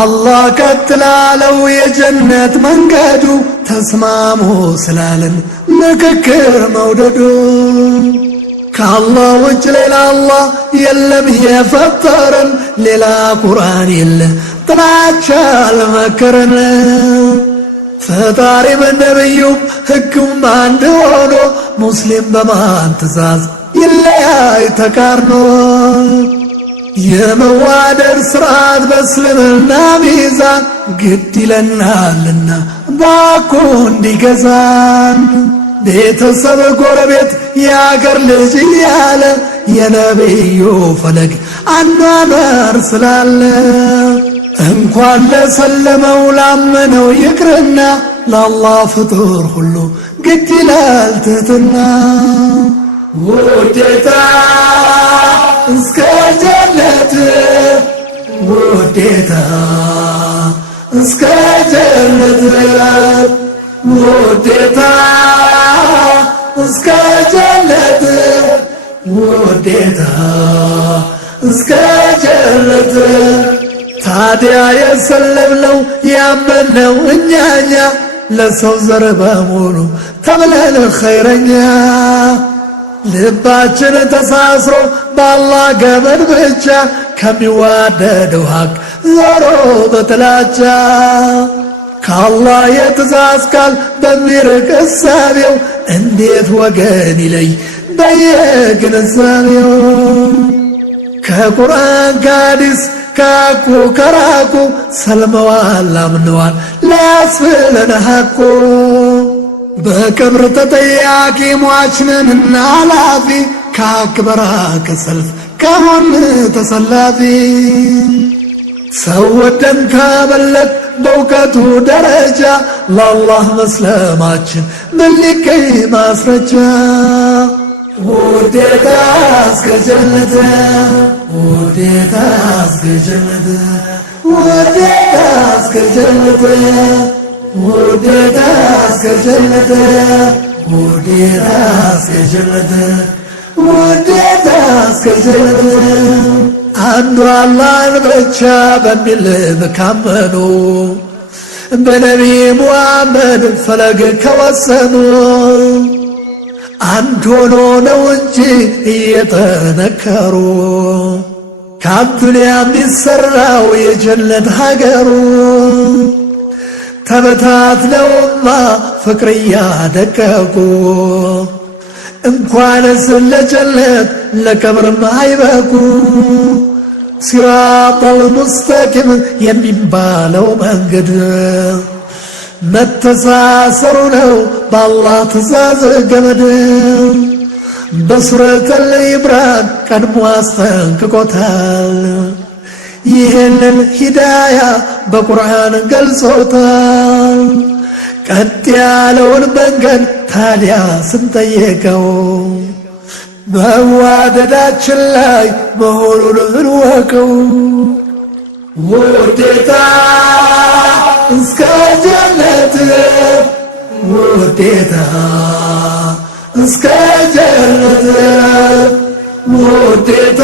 አላህ ቀጥላለው የጀነት መንገዱ ተስማሙ ስላለን ምክክር መውደዱ ከአላህ ውጭ ሌላ አላህ የለም የፈጠረን ሌላ ቁርአን የለ ጥላቻ አልመከረን ፈጣሪ በነብዩም ሕጉም አንድ ሆኖ ሙስሊም በማን ትእዛዝ ይለያይ ተቃርኖ የመዋደድ ስርዓት በእስልምና ሚዛን ግድ ይለናልና ባኮ እንዲገዛን ቤተሰብ ጎረቤት የአገር ልጅ እያለ የነቢዩ ፈለግ አኗኗር ስላለ እንኳን ለሰለመው ላመነው ይቅርና ለአላህ ፍጡር ሁሉ ግድ ይላል ትህትና ውዴታ እስከ ጀነት ውዴታ እስከ ጀነት ውዴታ እስከ ጀነት ውዴታ እስከ ጀነት ታዲያ የሰለምነው ያመነው እኛኛ ለሰው ዘር በሙሉ ተብለን ኸይረኛ ልባችን ተሳስሮ በአላህ ገመድ ብቻ ከሚዋደደው ሀቅ ዞሮ በጥላቻ ከአላህ የትእዛዝ ቃል በሚርቅ እሳቤው እንዴት ወገን ይለይ በየግንዛቤው ከቁርአን ከሐዲስ ካኩ ከራቁ ሰልመዋል አምነዋል ላያስብለን ሐቁ በቀብር ተጠያቂ ሟችነንና ላፊ ከሐቅ በራቀ ሰልፍ ከሆን ተሰላፊ ሰው ወደን ካመለክ በእውቀቱ ደረጃ ለአላህ መስለማችን ምን ሊገኝ ማስረጃ ውዴታ እስከ ጀነት ውዴታ እስከ ጀነት ውዴታ እስከ ጀነት ውዴታ እስከ ጀነት ውዴታ እስከ ጀነት ውዴታ እስከ ጀነት አንዱ አላህን ብቻ በሚል ካመኑ በነቢይ ሙሐመድ ፈለግ ከወሰኑ አንድ ሆኖ ነው እንጂ እየጠነከሩ ከአዱንያ የሚሠራው የጀነት ሀገሩ ተበታትነውማ ፍቅር እያደቀቁ እንኳንስ ለጀነት ለቀብርም አይበቁ ሲራጠል ሙስተቂም የሚባለው መንገድ መተሳሰሩ ነው በአላህ ትእዛዝ ገመድ በሱረቱል ኢምራን ቀድሞ አስጠንቅቆታል ይህንን ሂዳያ በቁርአን ገልጾታል ቀጥ ያለውን መንገድ ታዲያ ስንጠየቀው በዋደዳችን ላይ መሆኑን እንወቀው ውዴታ እስከ ጀነት ውዴታ እስከ ጀነት ውዴታ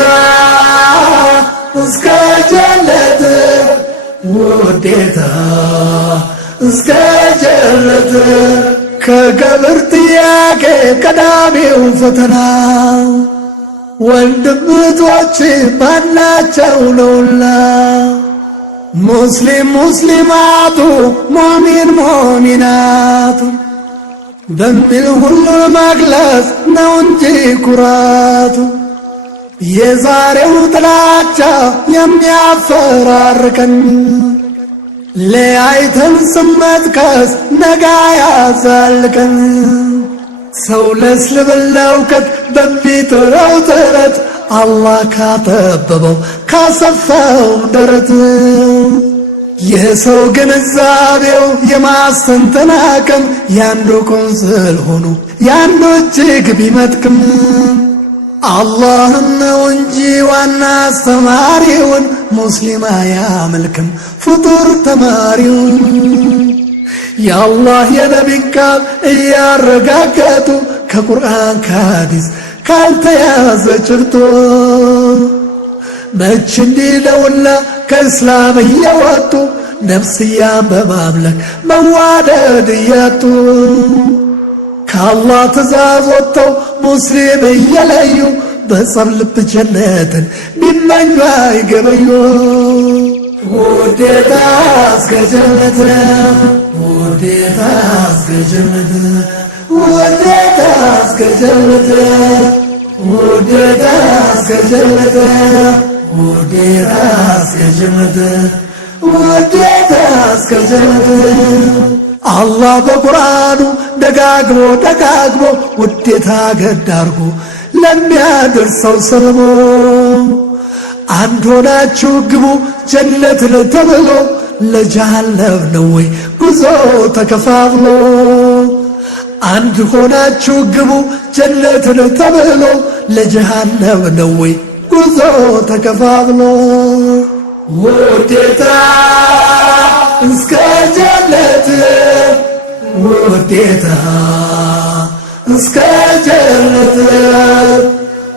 እስከ ጀነት ውዴታ እስከ ጀነት ከቀብር ጥያቄ ቀዳሚው ፈተና ወንድም እህቶች ማናቸው ነውና ሙስሊም ሙስሊማቱ ሙእሚን ሙእሚናቱ በሚል ሁሉ መግለጽ ነው እንጂ ኩራቱ የዛሬው ጥላቻ የሚያፈራርቀን ለያይተን ስመጥቀስ ነጋ ያዛልቀን ሰው ለእስልምና እውቀት በሚጥረው ጥረት አላህ ካጠበበው ካሰፋው ደረት የሰው ግንዛቤው የማስተንተን አቅም ያንዱ ቆንስል ሆኖ ያንዱ እጅግ ቢመጥቅም አላህን ነው እንጂ ዋና አስተማሪውን ሙስሊም አያመልክም ፍጡር ተማሪውን የአላህ የነቢን ቃል እያረጋገጡ ከቁርአን ከሐዲስ ካልተያዘ ጭርቶ መች እንዲህ ነውና ከእስላም እየወጡ ነፍስያን በማምለክ መዋደድ እያጡ ከአላህ ትእዛዝ ወጥተው ሙስሊም እየለዩ በጸብ ልብ ጀነትን ቢመኙ አይገበዩ ውዴታ እስከ ጀነት ውዴታ እስከ ጀነት ውዴታ እስከ ጀነት ውዴታ እስከ ጀነት ውዴታ እስከ ጀነት ውዴታ እስከ ጀነት አላህ በቁርአኑ ደጋግሞ ውዴታ ገድ አርጎ ለሚያደርሰው ሰበቦ አንድ ሆናችሁ ግቡ ጀነትን ተብሎ ለጀሃነም ነው ወይ ጉዞ ተከፋፍሎ አንድ ሆናችሁ ግቡ ጀነትን ተብሎ ለጀሃነም ነው ወይ ጉዞ ተከፋፍሎ ውዴታ እስከ ጀነት ውዴታ እስከ ጀነት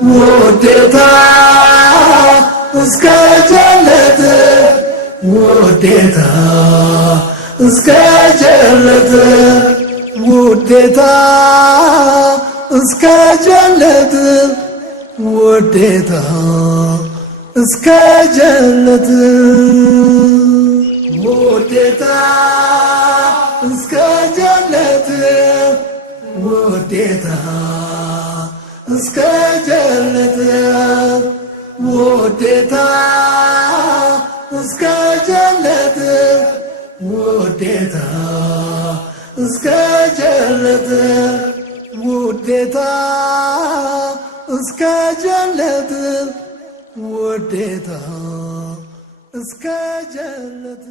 ውዴታ እስከ ጀነት ውዴታ እስከ ጀነት ውዴታ እስከ ጀነት ውዴታ እስከ ጀነት ውዴታ እስከ ጀነት ውዴታ እስከ ጀነት ውዴታ እስከ ጀነት ውዴታ እስከ ጀነት ውዴታ እስከ ጀነት ውዴታ እስከ ጀነት